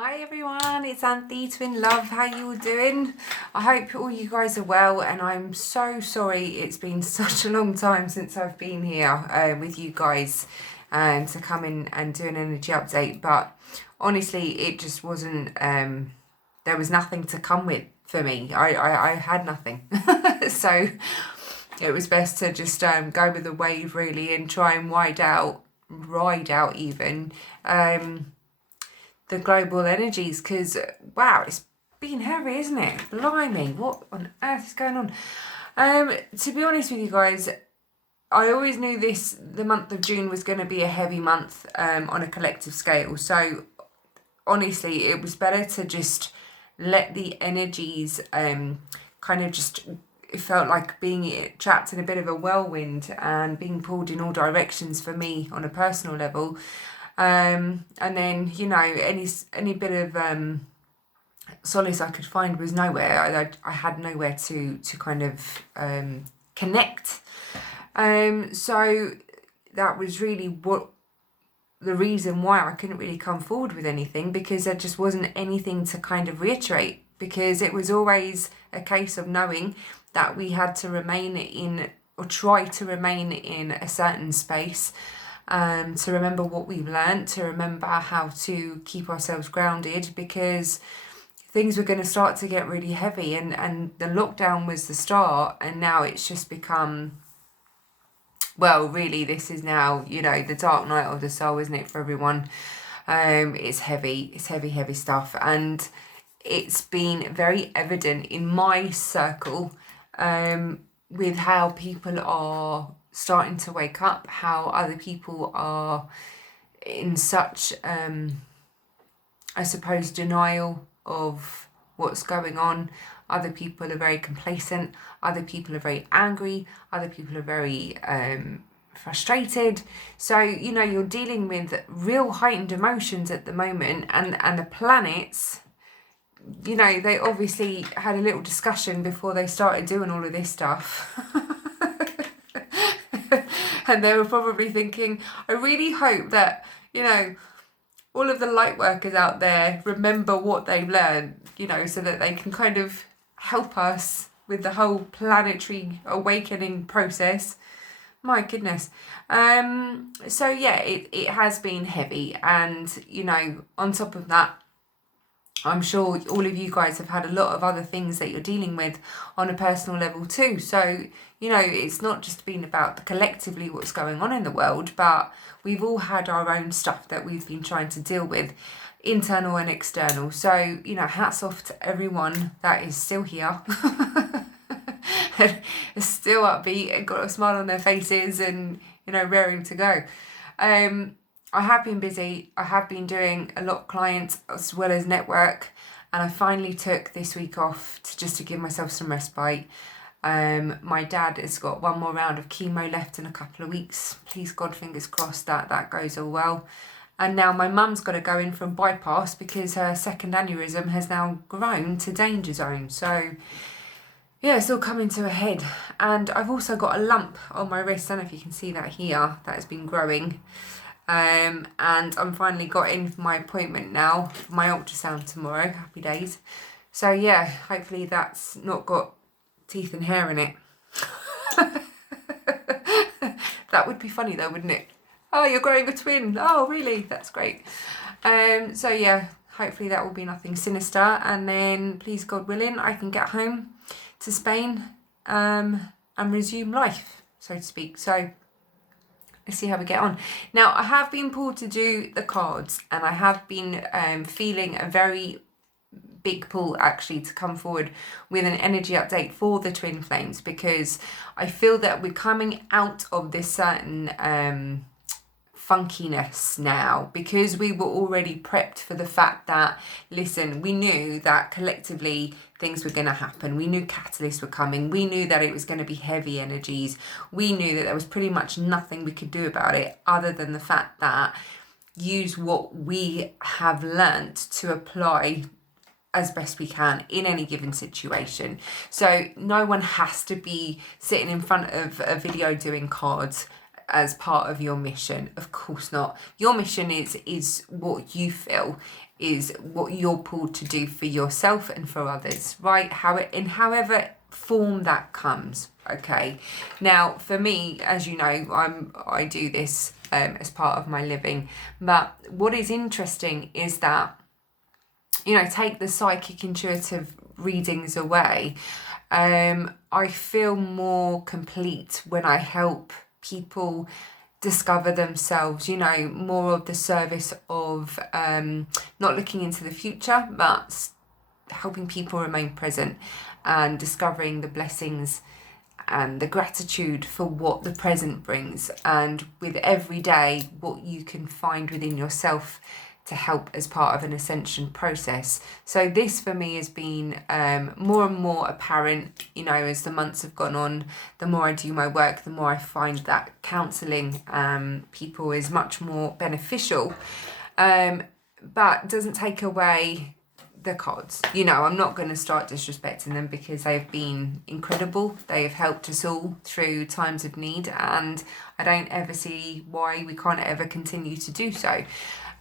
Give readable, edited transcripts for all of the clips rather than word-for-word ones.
Hi everyone, it's Anthony Twin Love. How you all doing? I hope all you guys are well, and I'm so sorry it's been such a long time since I've been here with you guys to come in and do an energy update, but honestly it just wasn't, there was nothing to come with for me. I had nothing. So it was best to just go with the wave really and try and ride out even the global energies, because wow, it's been heavy, isn't it? Blimey, what on earth is going on? To be honest with you guys, I always knew the month of June was going to be a heavy month on a collective scale. So honestly, it was better to just let the energies kind of just, it felt like being trapped in a bit of a whirlwind and being pulled in all directions for me on a personal level. And then, you know, any bit of solace I could find was nowhere. I had nowhere to kind of connect. So that was really the reason why I couldn't really come forward with anything, because there just wasn't anything to kind of reiterate, because it was always a case of knowing that we had to remain in, or try to remain in, a certain space. To remember what we've learned, to remember how to keep ourselves grounded, because things were going to start to get really heavy, and the lockdown was the start, and now it's just become, well, really this is now, you know, the dark night of the soul, isn't it, for everyone? It's heavy stuff, and it's been very evident in my circle with how people are starting to wake up, how other people are in such, I suppose, denial of what's going on. Other people are very complacent, other people are very angry, other people are very frustrated. So, you know, you're dealing with real heightened emotions at the moment, and the planets, you know, they obviously had a little discussion before they started doing all of this stuff. And they were probably thinking, I really hope that, you know, all of the light workers out there remember what they've learned, you know, so that they can kind of help us with the whole planetary awakening process. My goodness. So yeah, it has been heavy. And, you know, on top of that, I'm sure all of you guys have had a lot of other things that you're dealing with on a personal level too. So, you know, it's not just been about the collectively what's going on in the world, but we've all had our own stuff that we've been trying to deal with, internal and external. So, you know, hats off to everyone that is still here, is still upbeat and got a smile on their faces and, you know, raring to go. I have been busy. I have been doing a lot of clients as well as network, and I finally took this week off to give myself some respite. My dad has got one more round of chemo left in a couple of weeks. Please God, fingers crossed that goes all well. And now my mum's got to go in for a bypass because her second aneurysm has now grown to danger zone. So yeah, it's all coming to a head. And I've also got a lump on my wrist. I don't know if you can see that here. That has been growing. And I'm finally got in for my appointment now for my ultrasound tomorrow. Happy days. So yeah, hopefully that's not got teeth and hair in it. That would be funny though, wouldn't it? Oh, you're growing a twin. Oh, really? That's great. So yeah, hopefully that will be nothing sinister, and then please God willing, I can get home to Spain and resume life, so to speak. So let's see how we get on. Now, I have been pulled to do the cards, and I have been feeling a very big pull actually to come forward with an energy update for the twin flames, because I feel that we're coming out of this certain funkiness now, because we were already prepped for the fact that, listen, we knew that collectively things were going to happen. We knew catalysts were coming. We knew that it was going to be heavy energies. We knew that there was pretty much nothing we could do about it other than the fact that use what we have learnt to apply as best we can in any given situation. So no one has to be sitting in front of a video doing cards. as part of your mission. Of course not. Your mission is what you feel is what you're pulled to do for yourself and for others, right? However form that comes. Okay. Now, for me, as you know, I do this as part of my living. But what is interesting is that, take the psychic intuitive readings away. I feel more complete when I help people discover themselves, more of the service of not looking into the future, but helping people remain present and discovering the blessings and the gratitude for what the present brings, and with every day what you can find within yourself to help as part of an ascension process. So this for me has been more and more apparent, as the months have gone on. The more I do my work, the more I find that counselling people is much more beneficial, but doesn't take away the cards. I'm not going to start disrespecting them, because they've been incredible. They have helped us all through times of need, and I don't ever see why we can't ever continue to do so.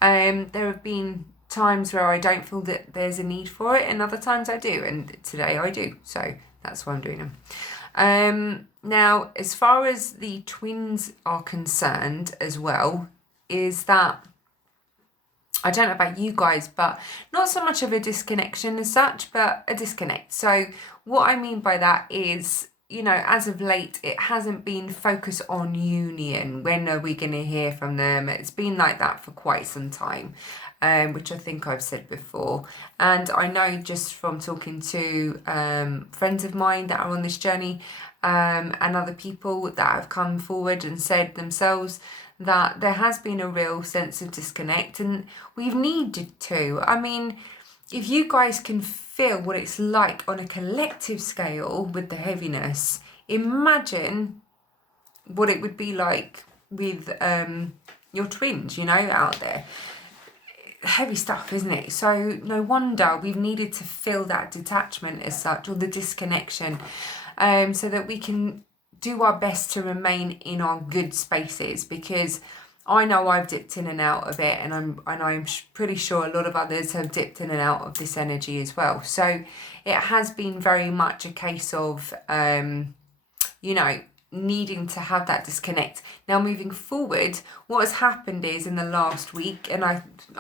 There have been times where I don't feel that there's a need for it, and other times I do, and today I do. So that's why I'm doing them. Now, as far as the twins are concerned as well, is that I don't know about you guys, but not so much of a disconnection as such, but a disconnect. So what I mean by that is, as of late, it hasn't been focused on union. When are we going to hear from them? It's been like that for quite some time, which I think I've said before. And I know just from talking to friends of mine that are on this journey, and other people that have come forward and said themselves, that there has been a real sense of disconnect, and we've needed to. I mean, if you guys can feel what it's like on a collective scale with the heaviness, imagine what it would be like with your twins, out there. Heavy stuff, isn't it? So no wonder we've needed to feel that detachment as such, or the disconnection, so that we can do our best to remain in our good spaces, because I know I've dipped in and out of it, and I'm pretty sure a lot of others have dipped in and out of this energy as well. So it has been very much a case of needing to have that disconnect. Now, moving forward, what has happened is, in the last week, and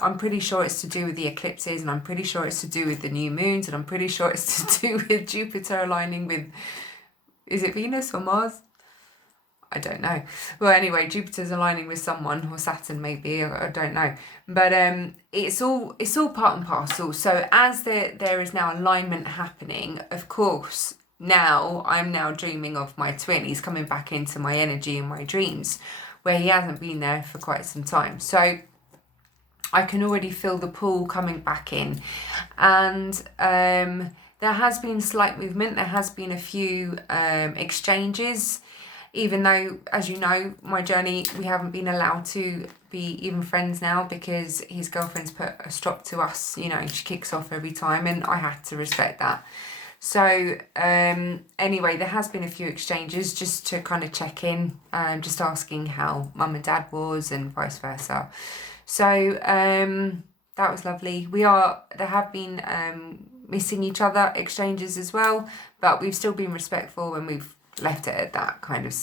I'm pretty sure it's to do with the eclipses, and I'm pretty sure it's to do with the new moons, and I'm pretty sure it's to do with Jupiter aligning with, is it Venus or Mars? I don't know. Well, anyway, Jupiter's aligning with someone, or Saturn maybe, I don't know. But it's all part and parcel. So as there is now alignment happening, of course, I'm now dreaming of my twin. He's coming back into my energy and my dreams, where he hasn't been there for quite some time. So I can already feel the pull coming back in. And there has been slight movement. There has been a few exchanges, even though, as you know, my journey, we haven't been allowed to be even friends now, because his girlfriend's put a stop to us. She kicks off every time, and I had to respect that. So anyway, there has been a few exchanges just to kind of check in, just asking how mum and dad was, and vice versa. So that was lovely. There have been missing each other exchanges as well, but we've still been respectful, and we've left it at that kind of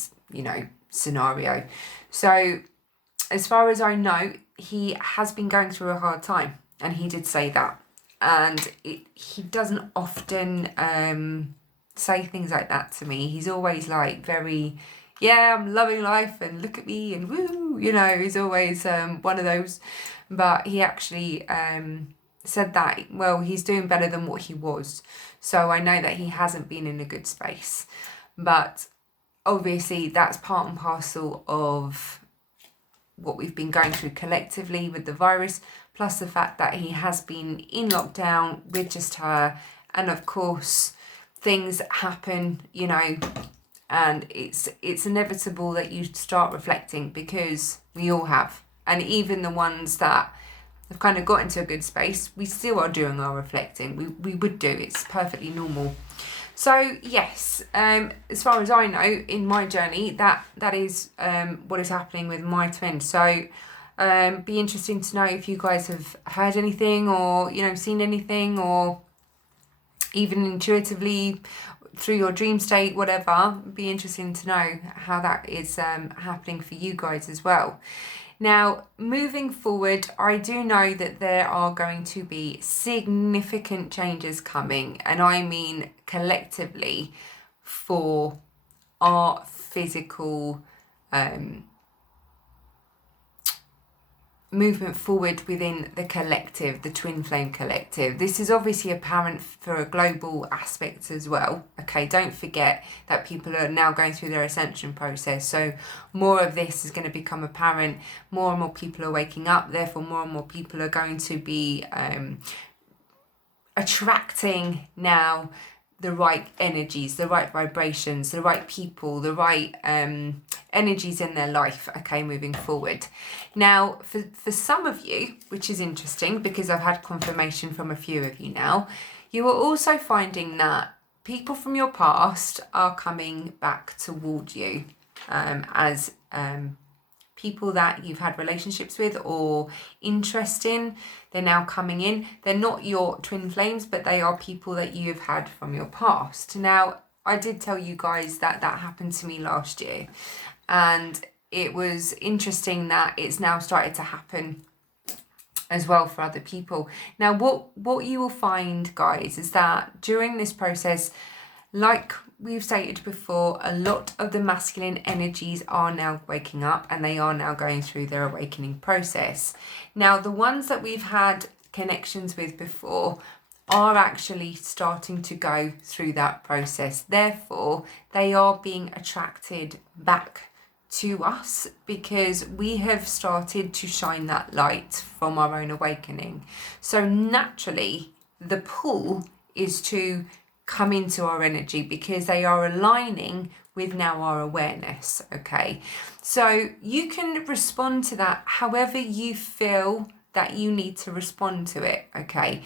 scenario. So as far as I know, he has been going through a hard time, and he did say that. And he doesn't often say things like that to me. He's always like very, I'm loving life, and look at me, and woo, he's always one of those. But he actually said that, well, he's doing better than what he was. So I know that he hasn't been in a good space. But obviously that's part and parcel of what we've been going through collectively with the virus, plus the fact that he has been in lockdown with just her. And of course, things happen, and it's inevitable that you start reflecting, because we all have. And even the ones that have kind of got into a good space, we still are doing our reflecting. We would do. It's perfectly normal. So yes, as far as I know, in my journey, that is what is happening with my twin. So be interesting to know if you guys have heard anything, or seen anything, or even intuitively through your dream state, whatever. Be interesting to know how that is happening for you guys as well. Now, moving forward, I do know that there are going to be significant changes coming, and I mean collectively, for our physical movement forward within the collective, the twin flame collective. This is obviously apparent for a global aspect as well. Okay, don't forget that people are now going through their ascension process, so more of this is going to become apparent. More and more people are waking up, therefore more and more people are going to be attracting now the right energies, the right vibrations, the right people, the right energies in their life, okay, moving forward. Now, for some of you, which is interesting because I've had confirmation from a few of you now, you are also finding that people from your past are coming back toward you as people that you've had relationships with or interest in. They're now coming in. They're not your twin flames, but they are people that you've had from your past. Now, I did tell you guys that happened to me last year, and it was interesting that it's now started to happen as well for other people. Now, what you will find, guys, is that during this process, like we've stated before, a lot of the masculine energies are now waking up, and they are now going through their awakening process. Now, the ones that we've had connections with before are actually starting to go through that process. Therefore, they are being attracted back to us because we have started to shine that light from our own awakening. So naturally, the pull is to come into our energy because they are aligning with now our awareness. Okay, so you can respond to that however you feel that you need to respond to it. Okay,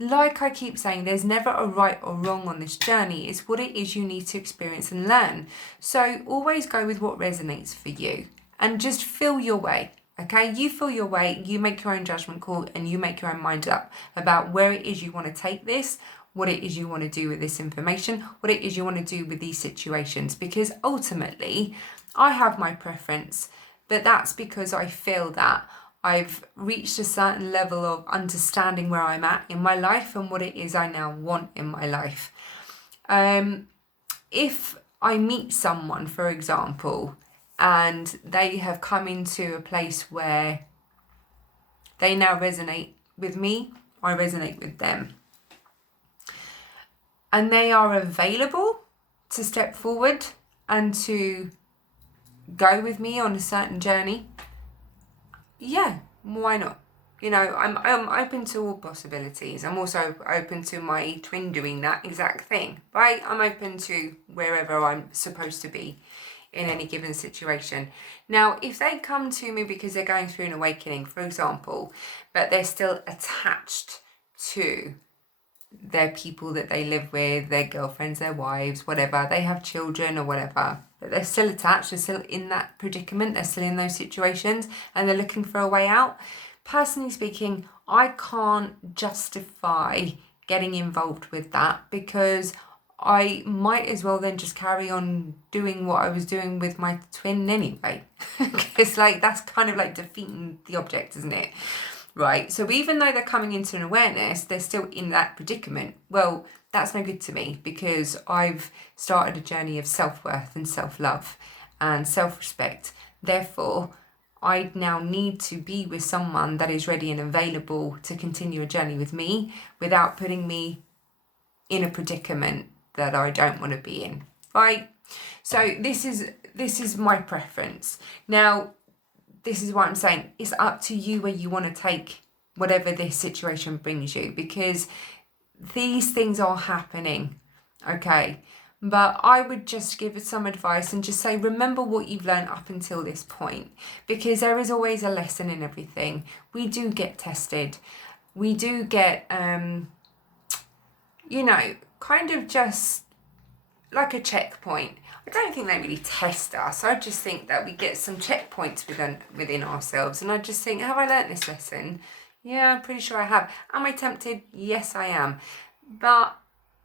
like I keep saying, there's never a right or wrong on this journey. It's what it is you need to experience and learn. So always go with what resonates for you and just feel your way. Okay, you feel your way, you make your own judgment call, and you make your own mind up about where it is you want to take this, what it is you want to do with this information, what it is you want to do with these situations. Because ultimately, I have my preference, but that's because I feel that I've reached a certain level of understanding where I'm at in my life and what it is I now want in my life. If I meet someone, for example, and they have come into a place where they now resonate with me, I resonate with them, and they are available to step forward and to go with me on a certain journey, yeah, why not? I'm open to all possibilities. I'm also open to my twin doing that exact thing, right? I'm open to wherever I'm supposed to be in any given situation. Now, if they come to me because they're going through an awakening, for example, but they're still attached to their people that they live with, their girlfriends, their wives, whatever, they have children or whatever, but they're still attached, they're still in that predicament, they're still in those situations, and they're looking for a way out. Personally speaking, I can't justify getting involved with that because I might as well then just carry on doing what I was doing with my twin anyway. It's like, that's kind of like defeating the object, isn't it? Right, so even though they're coming into an awareness, they're still in that predicament. Well, that's no good to me because I've started a journey of self-worth and self-love and self-respect. Therefore, I now need to be with someone that is ready and available to continue a journey with me without putting me in a predicament that I don't want to be in, right? So this is my preference. Now, this is what I'm saying. It's up to you where you want to take whatever this situation brings you, because these things are happening, okay? But I would just give it some advice and just say, remember what you've learned up until this point, because there is always a lesson in everything. We do get tested. We do get, kind of just like a checkpoint. I don't think they really test us. I just think that we get some checkpoints within ourselves. And I just think, have I learnt this lesson? Yeah, I'm pretty sure I have. Am I tempted? Yes, I am. But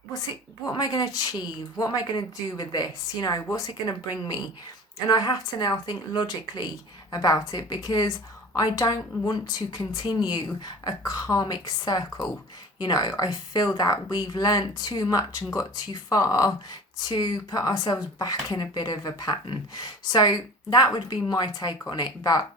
what am I going to achieve? What am I going to do with this? You know, what's it going to bring me? And I have to now think logically about it, because I don't want to continue a karmic circle. You know, I feel that we've learned too much and got too far to put ourselves back in a bit of a pattern. So that would be my take on it. But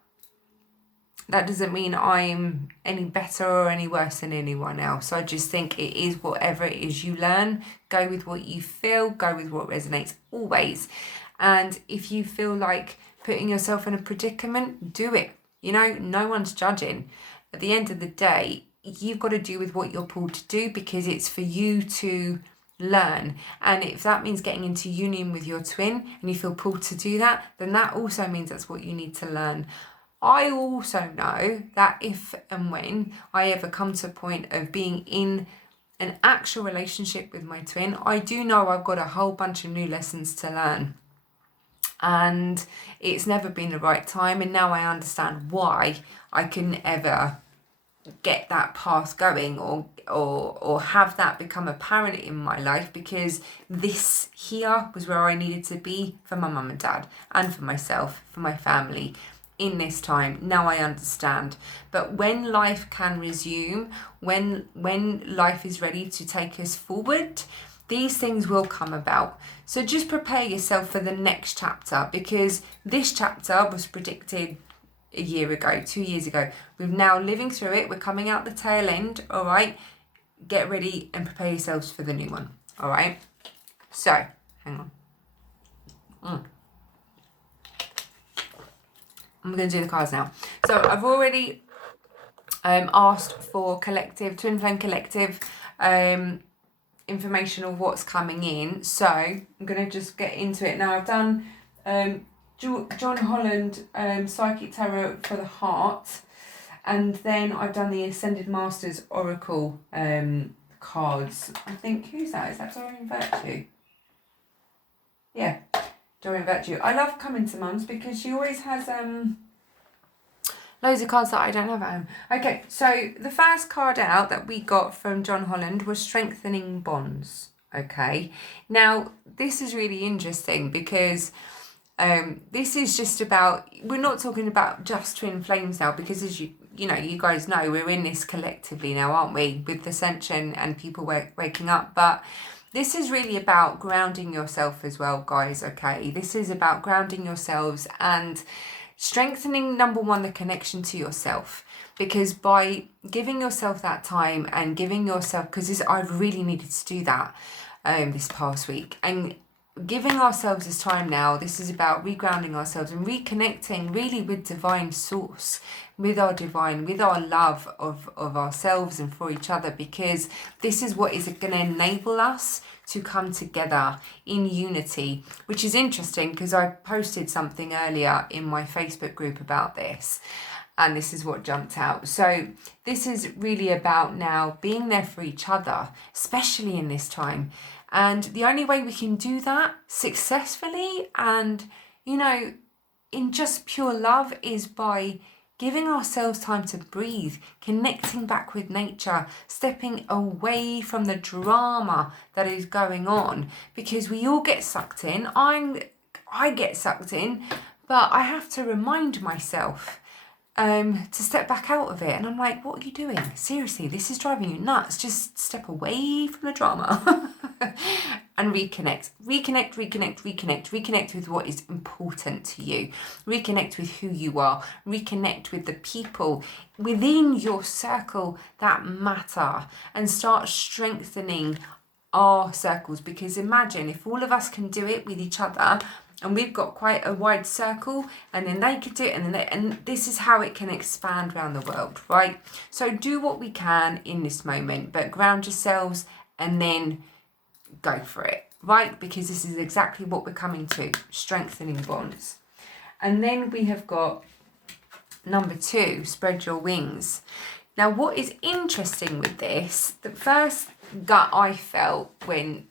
that doesn't mean I'm any better or any worse than anyone else. I just think it is whatever it is you learn. Go with what you feel. Go with what resonates always. And if you feel like putting yourself in a predicament, do it. You know, no one's judging. At the end of the day, you've got to do with what you're pulled to do, because it's for you to learn. And if that means getting into union with your twin and you feel pulled to do that, then that also means that's what you need to learn. I also know that if and when I ever come to a point of being in an actual relationship with my twin, I do know I've got a whole bunch of new lessons to learn. And it's never been the right time, and now I understand why I couldn't ever get that path going or have that become apparent in my life, because this here was where I needed to be for my mum and dad and for myself, for my family in this time. Now I understand. But when life can resume, when life is ready to take us forward, these things will come about. So just prepare yourself for the next chapter, because this chapter was predicted a year ago, 2 years ago. We're now living through it. We're coming out the tail end. All right. Get ready and prepare yourselves for the new one. All right. So, hang on. I'm going to do the cards now. So I've already asked for collective, Twin Flame Collective, information of what's coming in. So I'm going to just get into it. Now I've done John Holland Psychic Tarot for the Heart, and then I've done the Ascended Masters Oracle cards. I think, who's that? Is that Doreen Virtue? Yeah, Doreen Virtue. I love coming to Mum's because she always has loads of cards that I don't have at home. Okay, so the first card out that we got from John Holland was Strengthening Bonds. Okay, now this is really interesting because this is just about, we're not talking about just twin flames now, because as you know, you guys know, we're in this collectively now, aren't we, with Ascension and people waking up. But this is really about grounding yourself as well, guys. Okay, this is about grounding yourselves and strengthening, number one, the connection to yourself, because by giving yourself that time and giving yourself, because I've really needed to do that this past week, and giving ourselves this time now, this is about regrounding ourselves and reconnecting really with divine source, with our divine, with our love of ourselves and for each other, because this is what is going to enable us to come together in unity, which is interesting because I posted something earlier in my Facebook group about this, and this is what jumped out. So this is really about now being there for each other, especially in this time. And the only way we can do that successfully and, you know, in just pure love is by giving ourselves time to breathe, connecting back with nature, stepping away from the drama that is going on, because we all get sucked in. I get sucked in, but I have to remind myself to step back out of it. And I'm like, what are you doing? Seriously, this is driving you nuts. Just step away from the drama and reconnect with what is important to you. Reconnect with who you are. Reconnect with the people within your circle that matter, and start strengthening our circles. Because imagine if all of us can do it with each other, and we've got quite a wide circle, and then they could do it, and this is how it can expand around the world, right? So do what we can in this moment, but ground yourselves and then go for it, right? Because this is exactly what we're coming to, strengthening bonds. And then we have got number 2, spread your wings. Now, what is interesting with this, the first gut I felt when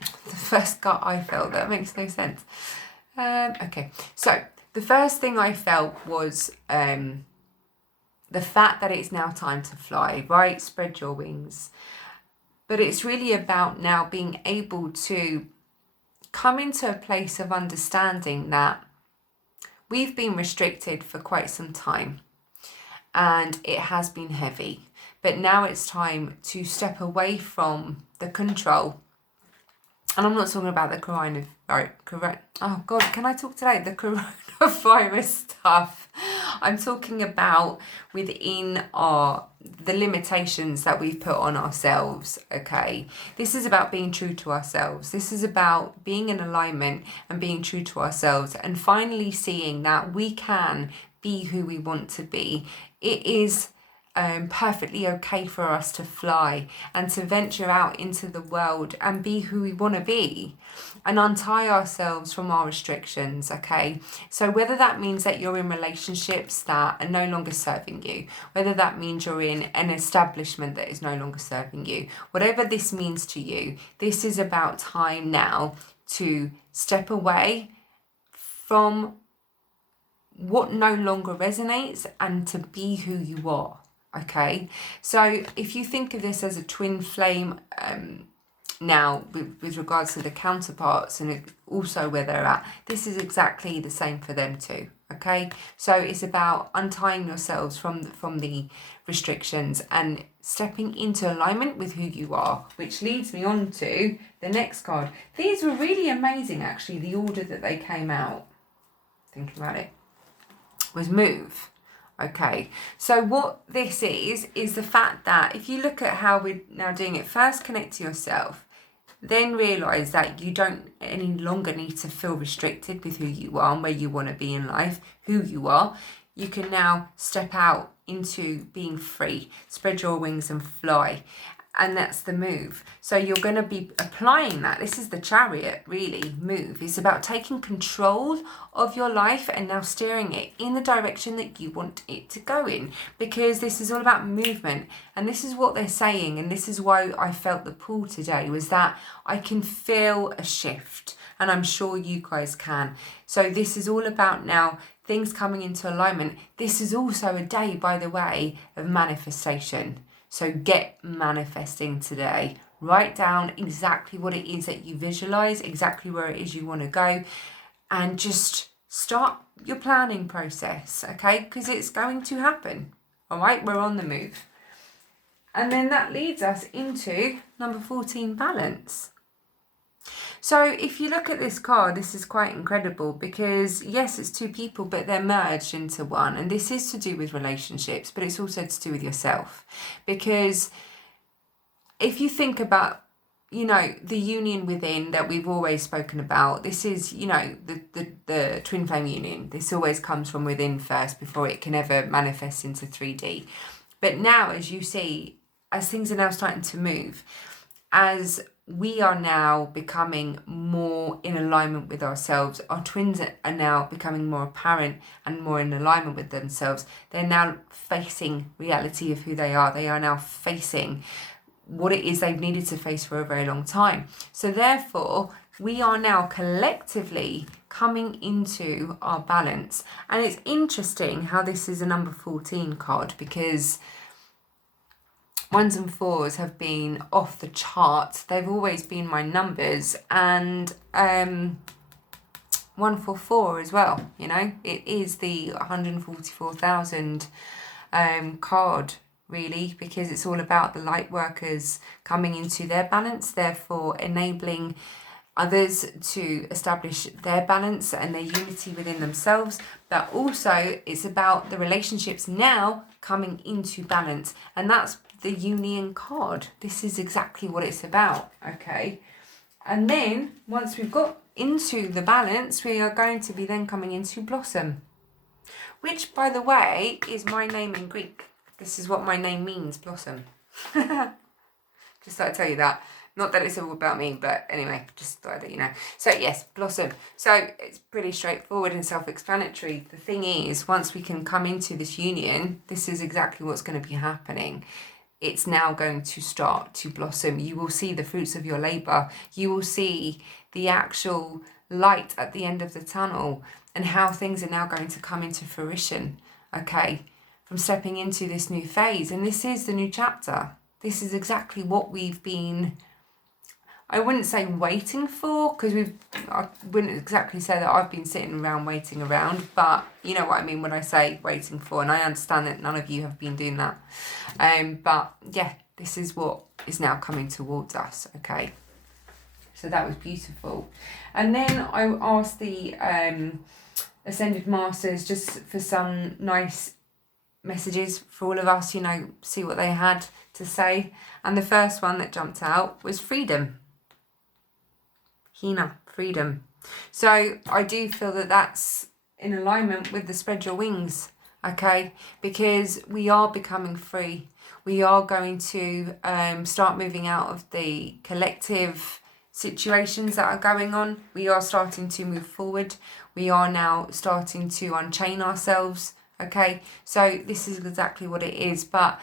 The first gut I felt, that makes no sense. Okay, so the first thing I felt was the fact that it's now time to fly, right? Spread your wings. But it's really about now being able to come into a place of understanding that we've been restricted for quite some time and it has been heavy. But now it's time to step away from the control. And I'm not talking about the oh God, can I talk today? The coronavirus stuff. I'm talking about within the limitations that we've put on ourselves, okay? This is about being true to ourselves. This is about being in alignment and being true to ourselves and finally seeing that we can be who we want to be. It is perfectly okay for us to fly and to venture out into the world and be who we want to be and untie ourselves from our restrictions, okay? So whether that means that you're in relationships that are no longer serving you, whether that means you're in an establishment that is no longer serving you, whatever this means to you, this is about time now to step away from what no longer resonates and to be who you are. Okay, so if you think of this as a twin flame now with regards to the counterparts and also where they're at, this is exactly the same for them too. Okay, so it's about untying yourselves from the restrictions and stepping into alignment with who you are, which leads me on to the next card. These were really amazing, actually. The order that they came out, thinking about it, was move. Okay, so what this is the fact that if you look at how we're now doing it, first connect to yourself, then realise that you don't any longer need to feel restricted with who you are and where you want to be in life, who you are. You can now step out into being free, spread your wings and fly. And that's the move. So you're going to be applying that. This is the Chariot, really, move. It's about taking control of your life and now steering it in the direction that you want it to go in. Because this is all about movement. And this is what they're saying. And this is why I felt the pull today, was that I can feel a shift. And I'm sure you guys can. So this is all about now things coming into alignment. This is also a day, by the way, of manifestation. So get manifesting today. Write down exactly what it is that you visualize, exactly where it is you want to go, and just start your planning process, okay? Because it's going to happen, all right? We're on the move. And then that leads us into number 14, balance. So if you look at this card, this is quite incredible because yes, it's two people, but they're merged into one. And this is to do with relationships, but it's also to do with yourself. Because if you think about, the union within that we've always spoken about, this is, the twin flame union. This always comes from within first before it can ever manifest into 3D. But now, as you see, as things are now starting to move, as we are now becoming more in alignment with ourselves. Our twins are now becoming more apparent and more in alignment with themselves. They're now facing reality of who they are. They are now facing what it is they've needed to face for a very long time. So therefore, we are now collectively coming into our balance. And it's interesting how this is a number 14 card, because 1s and 4s have been off the chart. They've always been my numbers, and 144 as well. It is the 144,000 card, really, because it's all about the light workers coming into their balance, therefore enabling others to establish their balance and their unity within themselves. But also it's about the relationships now coming into balance, and that's the union card. This is exactly what it's about, okay? And then once we've got into the balance, we are going to be then coming into blossom, which, by the way, is my name in Greek. This is what my name means, blossom. Just thought I'd tell you that. Not that it's all about me, but anyway, just thought I'd let you know. So yes, blossom. So it's pretty straightforward and self-explanatory. The thing is, once we can come into this union, this is exactly what's going to be happening. it's now going to start to blossom. You will see the fruits of your labour. You will see the actual light at the end of the tunnel and how things are now going to come into fruition, okay, from stepping into this new phase. And this is the new chapter. This is exactly what we've been, I wouldn't say waiting for, because I wouldn't exactly say that I've been sitting around waiting around, but you know what I mean when I say waiting for, and I understand that none of you have been doing that. But yeah, this is what is now coming towards us, okay? So that was beautiful. And then I asked the Ascended Masters just for some nice messages for all of us, you know, see what they had to say. And the first one that jumped out was freedom. Hina, freedom. So I do feel that that's in alignment with the spread your wings, okay? Because we are becoming free. We are going to start moving out of the collective situations that are going on. We are starting to move forward. We are now starting to unchain ourselves, okay? So this is exactly what it is. But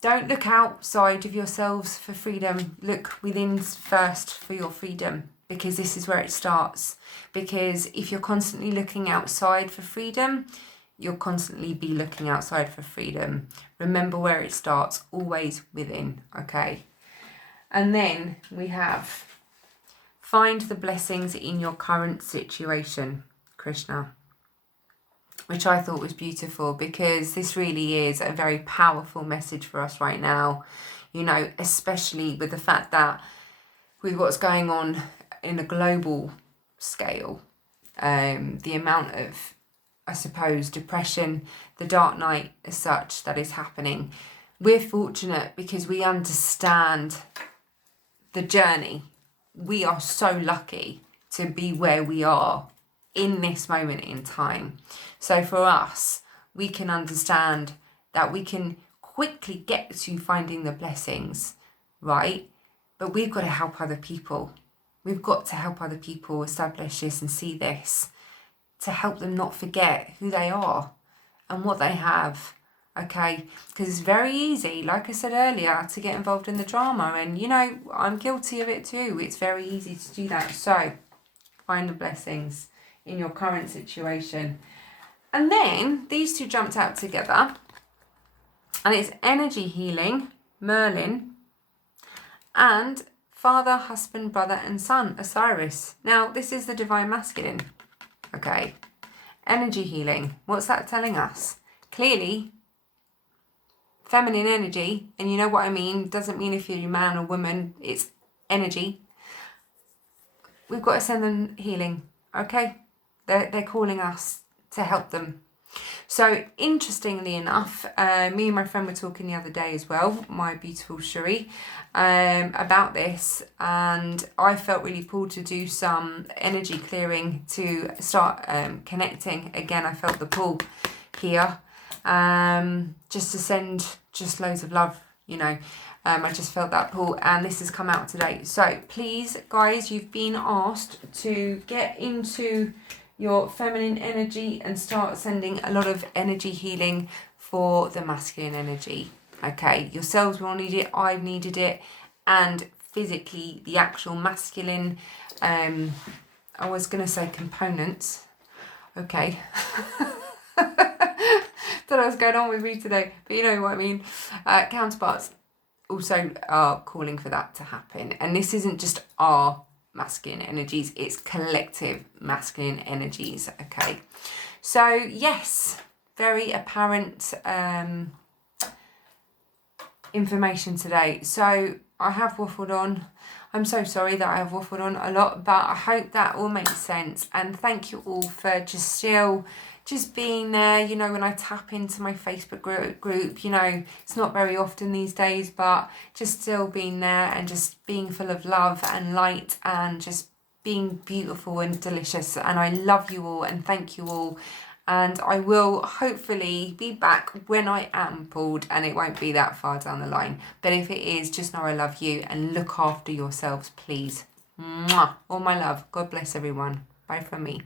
don't look outside of yourselves for freedom. Look within first for your freedom, because this is where it starts. Because if you're constantly looking outside for freedom, you'll constantly be looking outside for freedom. Remember where it starts, always within, okay? And then we have find the blessings in your current situation, Krishna, which I thought was beautiful, because this really is a very powerful message for us right now, you know, especially with the fact that with what's going on in a global scale, the amount of, I suppose, depression, the dark night as such that is happening. We're fortunate because we understand the journey. We are so lucky to be where we are in this moment in time. So for us, we can understand that we can quickly get to finding the blessings, right? But we've got to help other people. We've got to help other people establish this and see this, to help them not forget who they are and what they have, okay? Because it's very easy, like I said earlier, to get involved in the drama. And, you know, I'm guilty of it too. It's very easy to do that. So find the blessings in your current situation. And then these two jumped out together. And it's energy healing, Merlin, and father, husband, brother, and son, Osiris. Now, this is the divine masculine, okay? Energy healing. What's that telling us? Clearly, feminine energy, and you know what I mean, doesn't mean if you're a man or woman, it's energy. We've got to send them healing, okay? They're calling us to help them. So interestingly enough, me and my friend were talking the other day as well, my beautiful Shuri, about this, and I felt really pulled to do some energy clearing to start connecting. Again, I felt the pull here, just to send just loads of love, you know. I just felt that pull, and this has come out today. So please, guys, you've been asked to get into your feminine energy and start sending a lot of energy healing for the masculine energy, okay? Yourselves will need it, I've needed it, and physically the actual masculine, I was going to say components, okay? Don't know what's going on with me today, but you know what I mean. Counterparts also are calling for that to happen, and this isn't just our masculine energies, it's collective masculine energies, okay? So yes, very apparent information today. So I have waffled on. I'm so sorry that I have waffled on a lot, but I hope that all makes sense, and thank you all for just being there. You know, when I tap into my Facebook group, you know, it's not very often these days, but just still being there and just being full of love and light and just being beautiful and delicious. And I love you all and thank you all. And I will hopefully be back when I am pulled, and it won't be that far down the line. But if it is, just know I love you and look after yourselves, please. Mwah. All my love. God bless everyone. Bye from me.